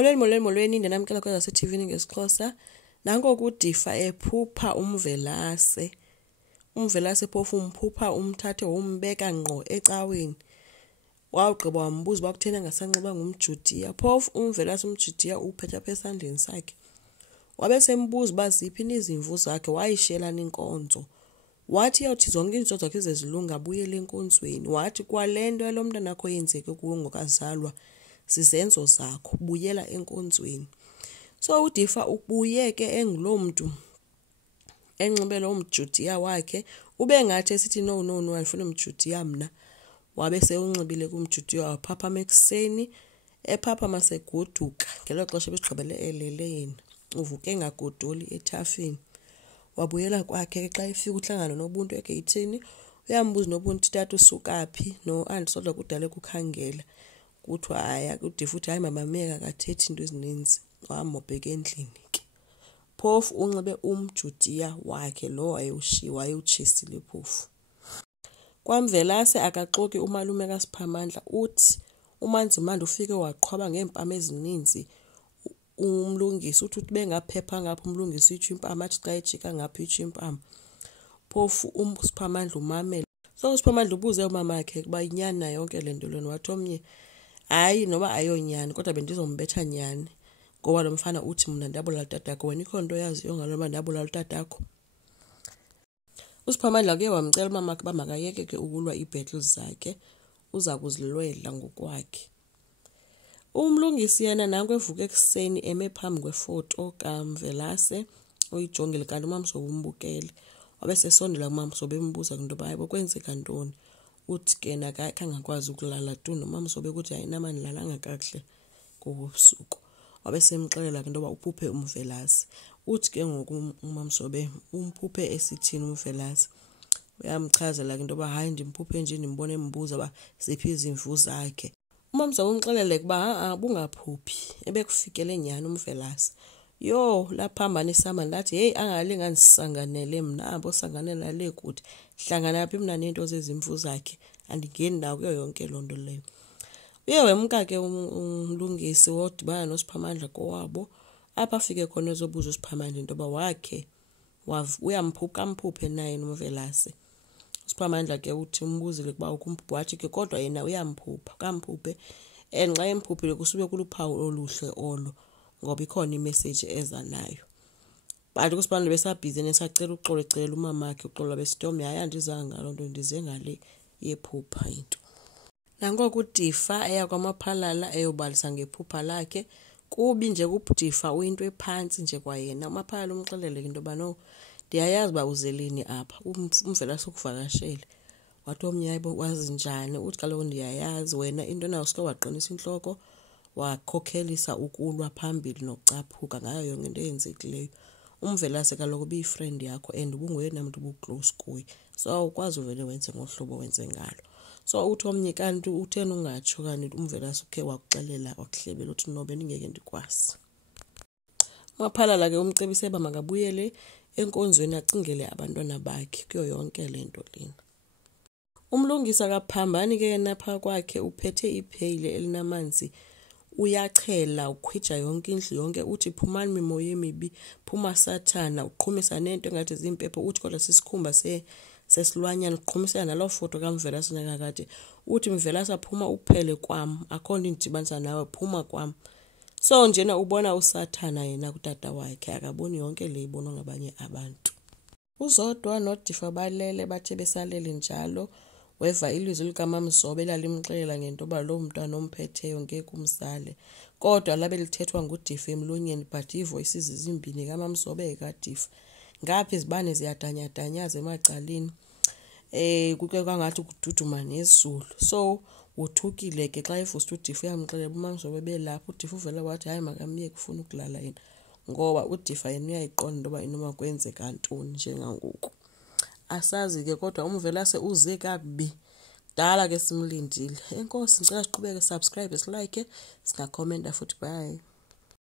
Molweni ndinamkela kweza se-TV ngesixhosa. Nanko kuDifa ephupha uMvelase. uMvelase phofu umphupha umthathe wombeka ngqo ecaweni. Wawugqiba wambuza uba kutheni angasanxiba ngumJudiya. Phofu uMvelase uMJudiya uphethe apha esandleni sakhe. Wabe sembuza uba ziphi izimvu zakhe, wayishelana inkonzo. Wathi yawuthi zonke izinto zakhe zezilunga abuyele enkonzweni. Wathi kwale nto yalo mntana akho yenzeke kuwo ngokazalwa sizenzo zakho, buyela enkonzweni. So uDifa ubuye ke enguloo mntu enxibele uMJudiya wakhe, ube ngathi esithi no andifuna uMJudiya mna. Wabe sewunxibile kuMJudiya waphaphama ekuseni, ephaphama seguduka ngelo xesha ebesigqibele elele yena. Uvuke engagodoli ethafeni. Wabuyela kwakhe xa efika uhlangana nobuntu egeyithini, uyambuza nobuntu tata usuka phi, no andisodwa kudala kukhangela. Kuthiwa haya uDifa uthi hayi mama meka akathethi into ezininzi, wambheka endlini ke. Phofu unxibe uMJudiya wakhe lo wayewutshisile phofu. KwaMvelase akaxoki umalume kaSiphamandla, uthi uManzimanda ufike waqhwaba ngeempama ezininzi. Umlungisi uthi bengaphepha ngapha umlungisi itsho impama, athi xa ejika ngapha itsho impama. Phofu uSiphamandla umamela. So uSiphamandla ubuze umama wakhe ukuba inyani na yonke le nto lena. Wathi omnye hayi noba ayonyani kodwa bendizombetha nyani ngoba lo mfana uthi mna ndabulala utatakho, wena ikho nto yaziyo ngalo mba ndabulala utatakho. uSiphamandla ke wamcela umama wakhe uba makayeke ke ukulwa ii-battles zakhe, uza kuzilwela ngokwakhe. Umlungisi yena nanko evuka ekuseni eme phambi kwefoto kaMvelase uyijongile kanti uMamsobe umbukele. Wabe sesondela kuMamsobe embuza into yoba hayibo kwenzeka ntoni. Uthi ke nakakhe angakwazi ukulala tu, noMamsobe ukuthi ayinama nilalanga kakuhle ngobusuku. Wabe semxelela into yoba uphuphe uMvelase. Uthi ke ngoku uMamsobe umphuphe esithini uMvelase. Uyamchazela into yoba hayi ndimphuphe nje ndimbone embuza uba ziphi izimvu zakhe. uMamsobe umxelele ukuba bungaphuphi, ebekufikele nyani uMvelase. Yo laphambana isama lathi hey angalinga ndisanganele mna, abo sanganela le kude. Hlangana phi mna nento zezimvu zakhe, andingeni ndawo kuyo yonke loo nto leyo. Uye wemka ke umlungisi wodibana noSiphamandla kowabo, apha afike khona ezobuza uSiphamandla into yoba wakhe uyamphuphe naye uMvelase. uSiphamandla ke uthi umbuzile ukuba ukumphupha, wathi ke kodwa yena uyamphupha, kamphuphe. And xa emphuphile kusube kuluphawu oluhle olo, ngoba ikhona imessage eza nayo. But uSiphamandla besabhizi nesacela uxolo, ecelela umama wakhe uxolo, besithombe hayi andizanga ngaloo nto, ndize ngale yephupha into. Nangoku uDifa eya kwaMaphalala eyobalisa ngephupha lakhe. Kubi nje kuDifa uyinto ephantsi nje kwayena. uMaphalala umxelele into yoba no, ndiyayazi uba uzeleni apha, uMvelase ukuvakashele. Wathi omnye hayibo wazi njani. Uthi kaloku ndiyayazi wena into nayo usuke waqinisa intloko, wakhokhelisa ukulwa phambili nokucaphuka ngayo yonke into eyenzekileyo. uMvelase kaloku ubiyifriend yakho and ubungoyena muntu ubuclose kuye, so ukwazi uvele wenze ngohlobo wenze ngalo. So uthi omnye kanti utheni ungatsho kanti uMvelase ukhe wakuxelela wakuhlebela uthi no bendingeke ndikwazi. uMaphalala ke umcebise uba makabuyele enkonzweni acingele abantwana bakhe kuyo yonke le nto lena. Umlungisa kaPhambani ke yena phaa kwakhe uphethe ipheyile elinamanzi, uyachela ukhwija yonke indlu yonke, uthi phumani mimoya emibi, phuma sathana, uqhumisa nento engathi zimpepho, uthi kodwa sisikhumba sesilwanyana, uqhumisela naloo foto kaMvelase nakakade. Uthi Mvelase aphuma uphele kwam, akho nto indidibanisa nawe, phuma kwam. So njena ubona usathana yena kutata wakhe, akaboni yonke le ibonwa ngabanye abantu. uZodwa noDifa balele bathe besalele njalo, weva ilizwi likaMamsobe lalimxelela ngento yoba loo mntwana omphetheyo ngeke umzale. Kodwa labe lithethwa nguDifa emlonyeni, but iivoices zimbini kaMamsobe kaDifa. Ngapha izibane ziyadanyadanyaza emacaleni. Kuke kwangathi kududuma nezulu. So uthukile ke xa evusa uDifa uyamxelela uMamsobe belapha. uDifa uvela wathi hayi makamyeke ufuna ukulala yena, ngoba uDifa yena uyayiqonda into yoba inoma kwenzeka ntoni njengangoku. Asazi ke kodwa uMvelase uze kakubi, dala ke simlindile. Enkosi, ngicela siqhubeke, subscribe, silike, singakhomenta futhi. Bye.